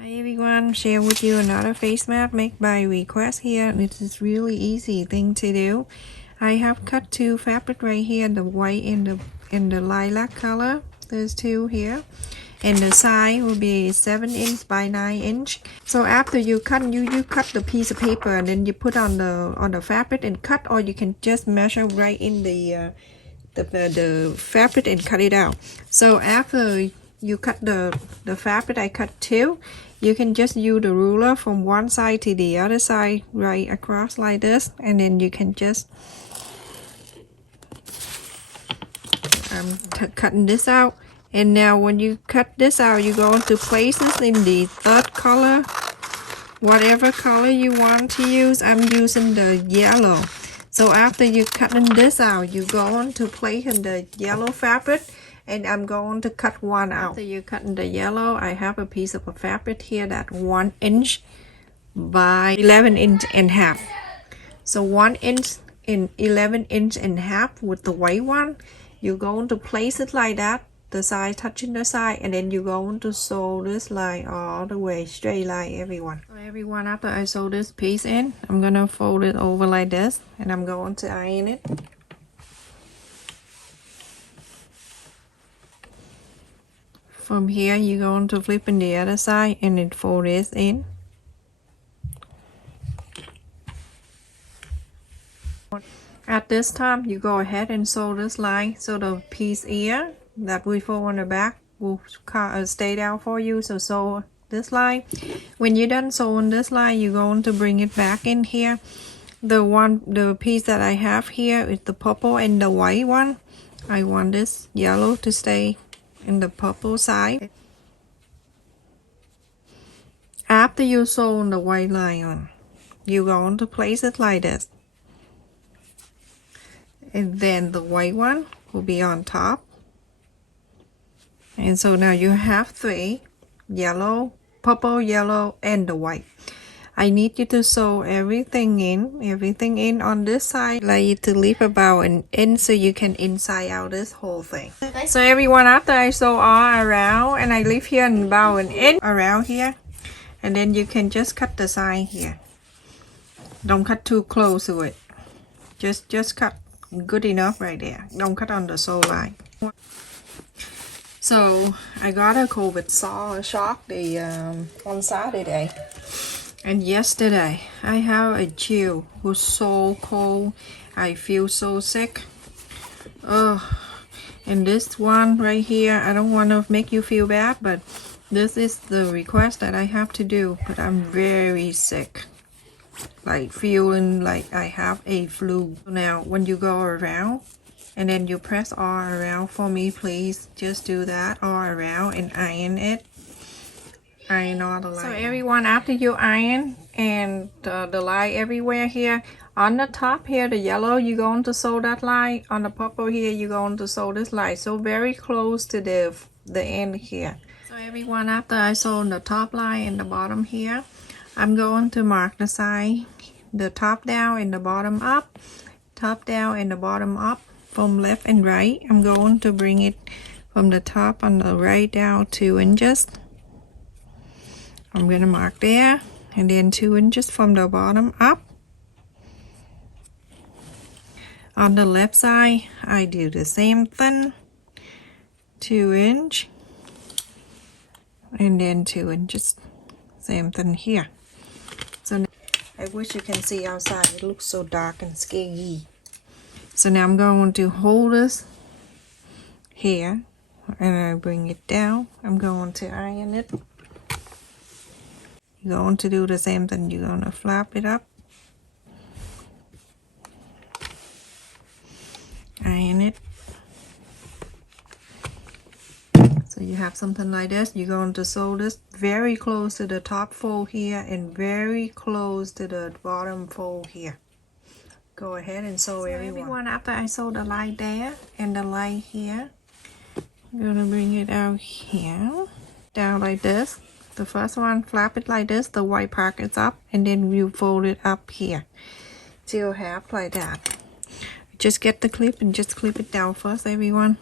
Hi everyone, share with you another face mat made by request here. This is really easy thing to do. I have cut two fabric right here, the white and the lilac color. There's two here. And the size will be 7" by 9". So after you cut, you cut the piece of paper and then you put on the fabric and cut, or you can just measure right in the fabric and cut it out. So after you cut the fabric, I cut two. You can just use the ruler from one side to the other side, right across like this, and then you can just cutting this out. And now when you cut this out, you go into places in the third color, whatever color you want to use. I'm using the yellow. So after you cutting this out, you go on to place in the yellow fabric, and I'm going to cut one out. After you cutting the yellow, I have a piece of a fabric here that 1" by 11" So 1" and 11" with the white one. You're going to place it like that, the side touching the side, and then you're going to sew this line all the way straight line, everyone. So everyone, after I sew this piece in, I'm gonna fold it over like this, and I'm going to iron it. From here, you're going to flip in the other side and then fold this in. At this time, you go ahead and sew this line so the piece here that we fold on the back will stay down for you. So sew this line. When you're done sewing this line, you're going to bring it back in here. The piece that I have here is the purple and the white one. I want this yellow to stay in the purple side. After you sew the white line on, you're going to place it like this, and then the white one will be on top. And so now you have three: yellow, purple, yellow, and the white. I need you to sew everything in on this side. Like you to leave about an inch so you can inside out this whole thing. So everyone, after I sew all around, and I leave here about an inch around here, and then you can just cut the side here. Don't cut too close to it. Just cut good enough right there. Don't cut on the sew line. So I got a COVID shock on Saturday. And yesterday, I have a chill. It was so cold. I feel so sick. And this one right here, I don't want to make you feel bad, but this is the request that I have to do. But I'm very sick. Like feeling like I have a flu. Now, when you go around, and then you press all around for me, please. Just do that all around and iron it. Iron all the line. So everyone, after you iron and the line everywhere here, on the top here, the yellow, you're going to sew that line. On the purple here, you're going to sew this line. So very close to the end here. So everyone, after I sew the top line and the bottom here, I'm going to mark the side, the top down and the bottom up, top down and the bottom up from left and right. I'm going to bring it from the top on the right down 2 inches. I'm going to mark there, and then 2 inches from the bottom up. On the left side, I do the same thing, 2 inch, and then 2 inches, same thing here. So I wish you can see outside, it looks so dark and scary. So now I'm going to hold this here, and I bring it down. I'm going to iron it. You're going to do the same thing. You're going to flap it up, iron it. So you have something like this. You're going to sew this very close to the top fold here and very close to the bottom fold here. Go ahead and sew everyone. After I sew the line there and the line here, I'm going to bring it out here, down like this. The first one, flap it like this, the white part is up, and then you fold it up here till half like that. Just get the clip and just clip it down first, everyone.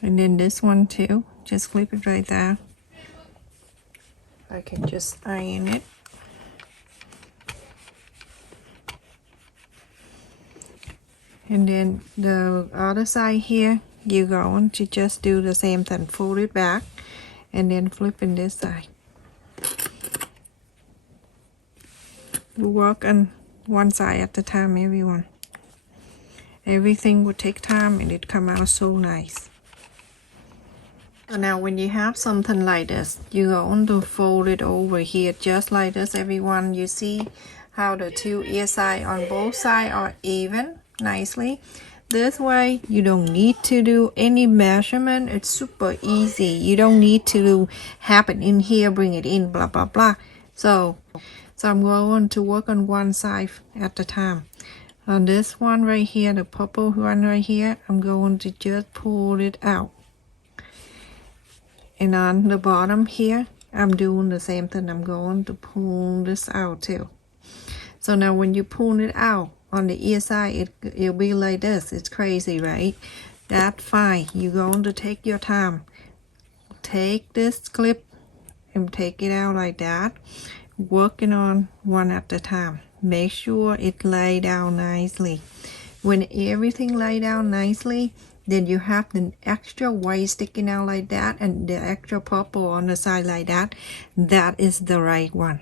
And then this one too, just clip it right there. I can just iron it. And then the other side here, you're going to just do the same thing, fold it back and then flip in this side. You work on one side at a time, everyone. Everything will take time and it come out so nice. So now when you have something like this, you're going to fold it over here just like this, everyone. You see how the two ear sides on both sides are even nicely. This way you don't need to do any measurement. It's super easy. You don't need to have it in here, bring it in, blah blah blah. So I'm going to work on one side at a time. On this one right here, the purple one right here, I'm going to just pull it out. And on the bottom here, I'm doing the same thing. I'm going to pull this out too. So now when you pull it out on the ear side, it'll be like this. It's crazy, right? That's fine. You're going to take your time. Take this clip and take it out like that. Working on one at a time. Make sure it lay down nicely. When everything lay down nicely, then you have the extra white sticking out like that and the extra purple on the side like that. That is the right one.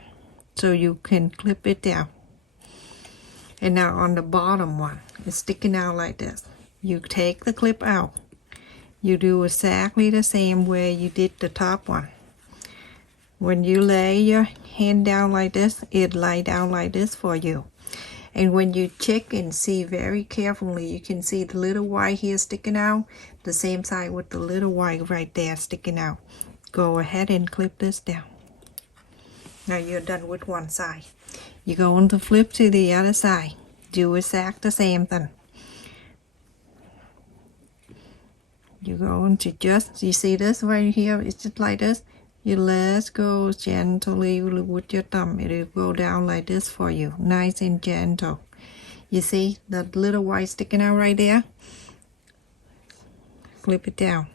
So you can clip it down. And now on the bottom one, it's sticking out like this. You take the clip out. You do exactly the same way you did the top one. When you lay your hand down like this, it lay down like this for you. And when you check and see very carefully, you can see the little white here sticking out, the same side with the little white right there sticking out. Go ahead and clip this down. Now you're done with one side. You're going to flip to the other side. Do exactly the same thing. You're going to just, you see this right here, it's just like this. You let go gently with your thumb. It'll go down like this for you, nice and gentle. You see that little white sticking out right there? Flip it down.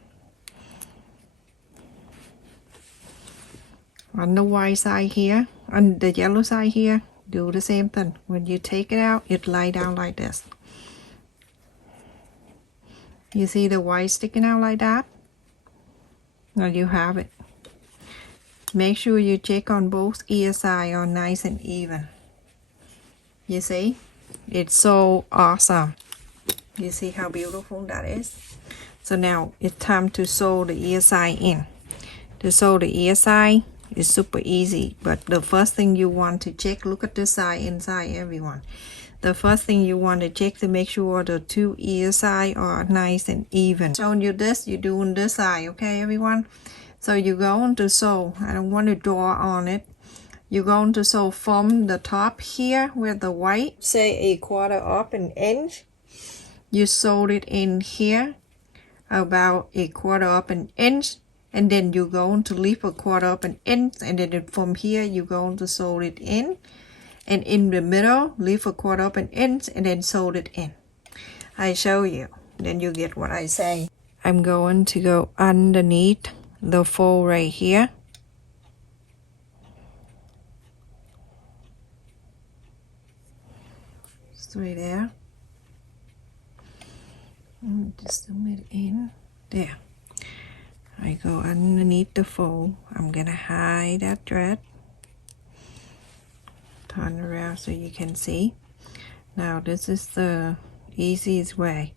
On the white side here, on the yellow side here, do the same thing. When you take it out, it lay down like this. You see the white sticking out like that? Now you have it. Make sure you check on both ear sides are nice and even. You see? It's so awesome. You see how beautiful that is? So now it's time to sew the ear side in. To sew the ear side is super easy, but the first thing you want to check, look at the side inside, everyone. The first thing you want to check to make sure the two ear sides are nice and even. Showing you this, you're doing this side, okay everyone? So you're going to sew, I don't want to draw on it. You're going to sew from the top here with the white, say a quarter up an inch. You sewed it in here about a quarter up an inch, and then you're going to leave a quarter up an inch, and then from here you're going to sew it in, and in the middle leave a quarter up an inch and then sew it in. I show you, then you get what I say. I'm going to go underneath the fold right here. Straight there. Just zoom it in. There. I go underneath the fold. I'm gonna hide that thread. Turn around so you can see. Now this is the easiest way.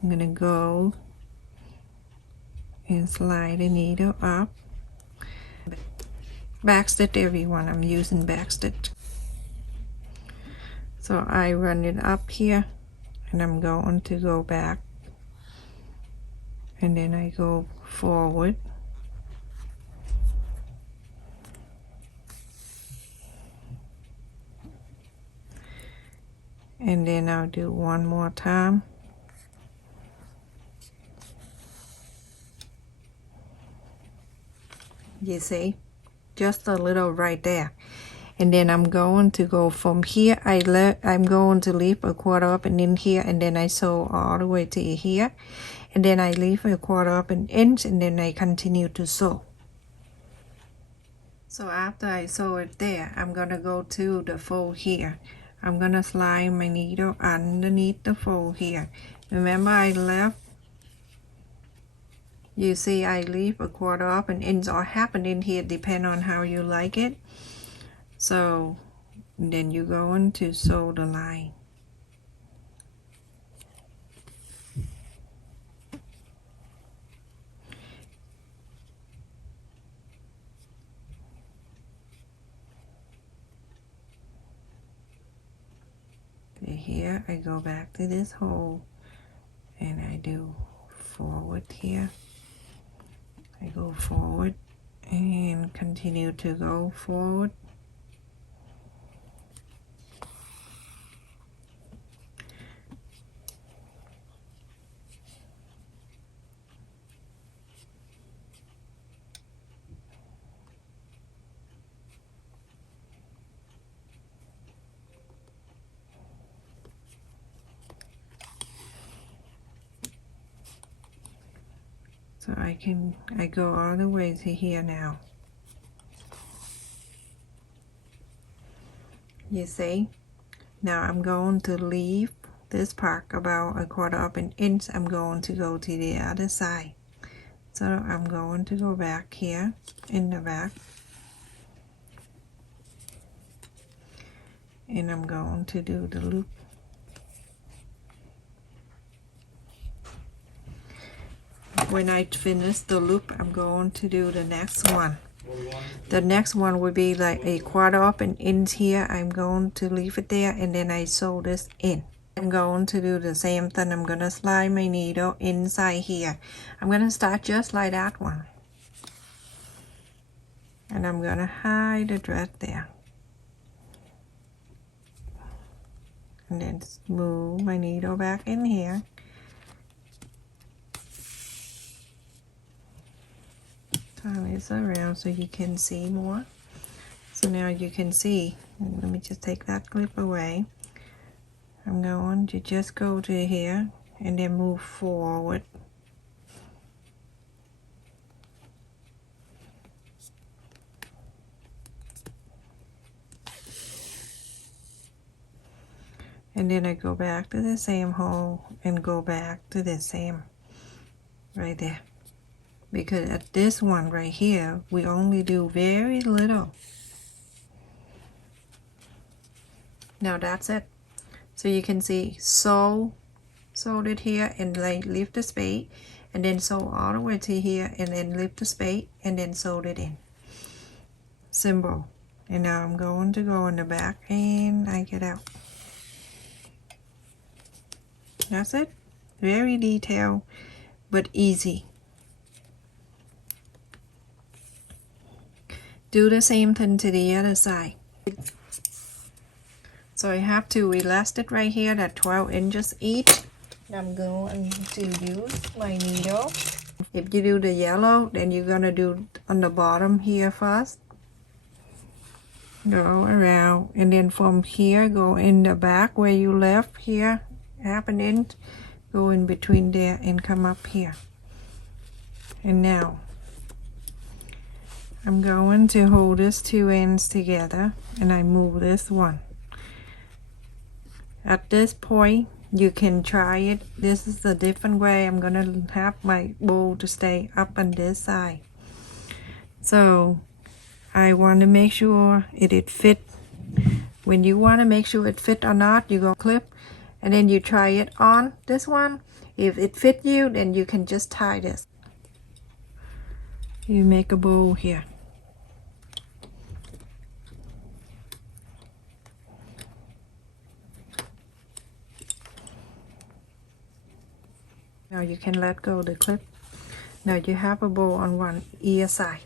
I'm gonna go and slide the needle up. Backstitch everyone, I'm using backstitch. So I run it up here and I'm going to go back, and then I go forward. And then I'll do one more time. You see, just a little right there. And then I'm going to go from here. I'm going to leave a quarter up and in here, and then I sew all the way to here, and then I leave a quarter up an inch, and then I continue to sew. So after I sew it there, I'm gonna go to the fold here. I'm gonna slide my needle underneath the fold here. Remember I left, you see I leave a 1/4 of an inch or half an inch here, depending on how you like it. So then you go on to sew the line. Here I go back to this hole and I do forward here. I go forward and continue to go forward. So I go all the way to here now. You see? Now I'm going to leave this part about a 1/4 of an inch. I'm going to go to the other side. So I'm going to go back here in the back. And I'm going to do the loop. When I finish the loop, I'm going to do the next one. The next one will be like a 1/4 of an inch here. I'm going to leave it there and then I sew this in. I'm going to do the same thing. I'm going to slide my needle inside here. I'm going to start just like that one. And I'm going to hide the thread there. And then move my needle back in here. Turn this around so you can see more. So now you can see, and let me just take that clip away. I'm going to just go to here and then move forward. And then I go back to the same hole and go back to the same right there. Because at this one right here, we only do very little. Now that's it. So you can see sewed it here and like lift the spade and then sew all the way to here and then lift the spade and then sew it in. Simple. And now I'm going to go in the back and I get out. That's it. Very detailed but easy. Do the same thing to the other side. So I have to elastic right here at 12 inches each. I'm going to use my needle. If you do the yellow, then you're gonna do on the bottom here first. Go around and then from here go in the back where you left here, half an inch. Go in between there and come up here. And now I'm going to hold this 2 ends together and I move this one. At this point, you can try it. This is a different way. I'm gonna have my bowl to stay up on this side. So I want to make sure it fit. When you want to make sure it fit or not, you go clip and then you try it on this one. If it fit you, then you can just tie this. You make a bowl here. Now you can let go of the clip. Now you have a bow on one ear side.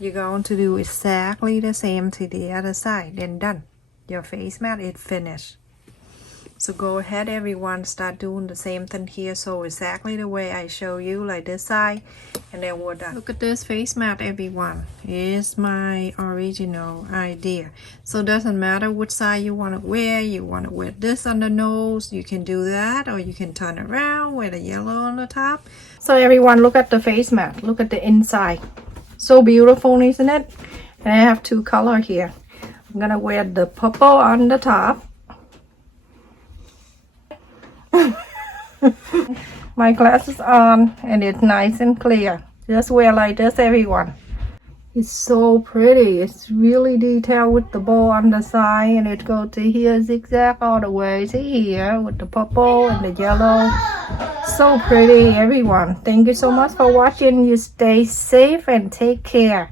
You're going to do exactly the same to the other side. Then done. Your face mat is finished. So go ahead everyone, start doing the same thing here. So exactly the way I show you, like this side, and then we're done. Look at this face mat everyone. It's my original idea. So it doesn't matter which side you want to wear. You want to wear this on the nose, you can do that, or you can turn around, wear the yellow on the top. So everyone, look at the face mat. Look at the inside. So beautiful, isn't it? And I have two color here. I'm gonna wear the purple on the top. My glasses on and it's nice and clear. Just wear like this, everyone. It's so pretty. It's really detailed with the bow on the side, and it goes to here zigzag all the way to here with the purple and the yellow. So pretty, everyone. Thank you so much for watching. You stay safe and take care.